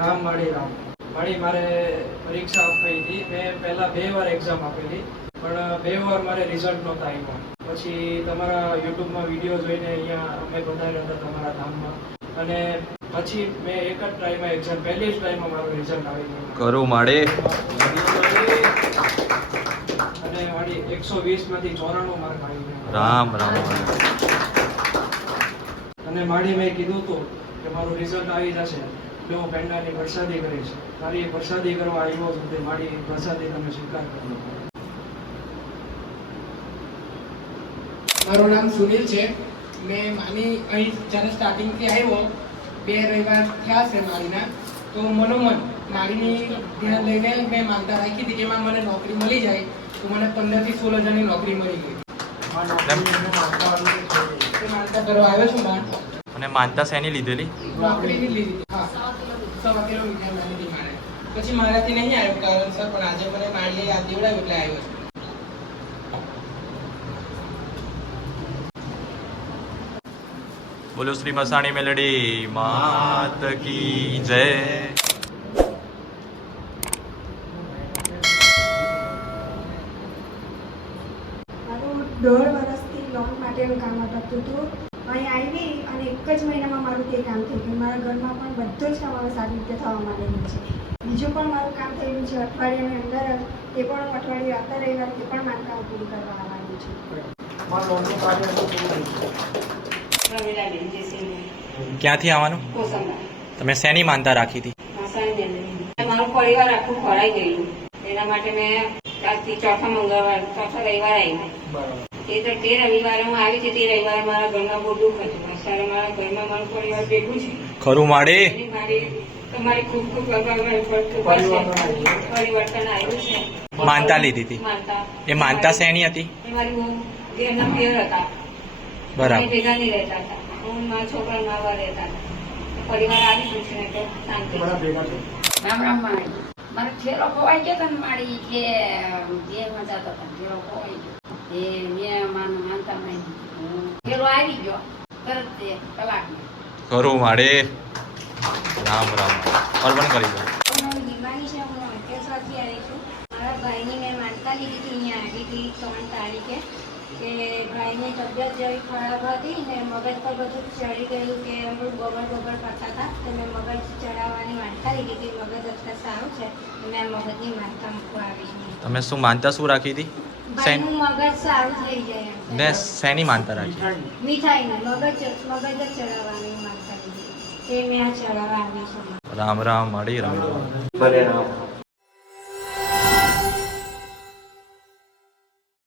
રામ માળી રામ. માળી મારે પરીક્ષા આપવી હતી. મેં પહેલા બે વાર એક્ઝામ આપેલી. પણ બે વાર મારે રિઝલ્ટ નહોતા આવ્યા પછી તમારા યુટ્યુબમાં વીડિયો જોઈને અહીંયા અમે બધા હતા તમારા ધામમાં. અને પછી મેં એક જ ટ્રાયમાં એક્ઝામ પહેલી જ ટ્રાયમાં મારું રિઝલ્ટ આવી ગયું. કરું માડે. અને મારી એકસો વીસમાંથી ચોરાણું માર્ક આવી ગયા. રામ રામ અને માડી મેં કીધું હતું કે મારું રિઝલ્ટ આવી જશે. હું પેંડાની પ્રસાદી કરીશ મારી પ્રસાદી કરવા આવ્યો છું તે મારી પ્રસાદી તમે સ્વીકાર કરો. મારું નામ સુનિલ છે. મેં માની અહીં જ્યારે સ્ટાર્ટિંગથી આવ્યો બે રવિવાર થયા છે મારીના. તો મનોમન મારીની ધ્યાન લઈને મેં માનતા રાખી હતી કે એમાં મને નોકરી મળી જાય તો મને પંદરથી સોળ હજારની નોકરી મળી ગઈ. માનતા કરવા આવ્યો છું બાર અને માનતા શેની લીધેલી? પછી મારાથી નહીં આવ્યો કારણસર પણ આજે મને માળીએ યાદ દેવડાવ્યું એટલે આવ્યો છે. બોલો શ્રી મસાણી મેલડી માત કી જય. દોઢ વર્ષથી લોન માટેનું કામ અટકતું હતું. અહીં આવી અને એક જ મહિનામાં મારું તે કામ થઈ ગયું. મારા ઘરમાં પણ બધું જ કામ હવે સારી રીતે થવા માંડેલું છે. બીજું પણ મારું કામ થયેલું છે અઠવાડિયાની અંદર જ તે પણ અઠવાડિયું આવતા રવિવાર તે પણ મારું કામ પૂરું કરવા આવવાનું છે. ક્યાંથી આવવાનું? તમે શેની માનતા રાખી હતી? મારું પરિવાર આખું ખોરાઈ ગયેલું. એના માટે મેં ચોથા મંગળવાર ચોથા રવિવાર આવી એ તો તે રવિવારે હું આવી છે તે રવિવારે મારા ઘરમાં બહુ દુઃખ હતું. અત્યારે મારા ઘરમાં મારું પરિવાર ભેગું છે. ખરું માડે? તમારી ખૂબ ખૂબ પરિવર્તન આવ્યું છે. માનતા લીધી હતી. એ માનતા શેની હતી? એ પિયર બરાબર. ભેગા નહીં રહેતા હતા. હું મારા છોકરા માવા રહેતા હતા. પરિવાર આવી ગયું છે ને તો શાંતિ. છે. રામ રામ માળી મારો ઠેલો ખોવાઈ ગયો હતો ને માળી એટલે જે મજા હતો ઠેલો ખોવાઈ ગયો. એ ઠેલો આવી ગયો. તરત તે ખરું માડે રામ રામ. અર્પણ કરી દો. મારા ભાઈની મેં માનતા લીધી હતી અહીંયા આવી હતી ત્રણ તારીખે કે ભાઈની તબિયત જેવી ખરાબ હતી ને મગજ પર બધું ચડી ગયું કે અમુક બગડ બગડ કરતા હતા. તો મેં મગજ ચડાવવાની માનતા લીધી હતી મગજ અત્યારે સારું છે મેં મગજની માનતા મૂકવા આવી તમે શું માનતા શું રાખી હતી? ભાઈનું મગજ સારું થઈ જાય ને શેની માનતા રાખી? મીઠાઈનું મગજ મગજ ચડાવવાની માનતા લીધી તે મેં આ ચડાવવા આવી છું. રામ રામ માડી રામ. રામ ભલે રામ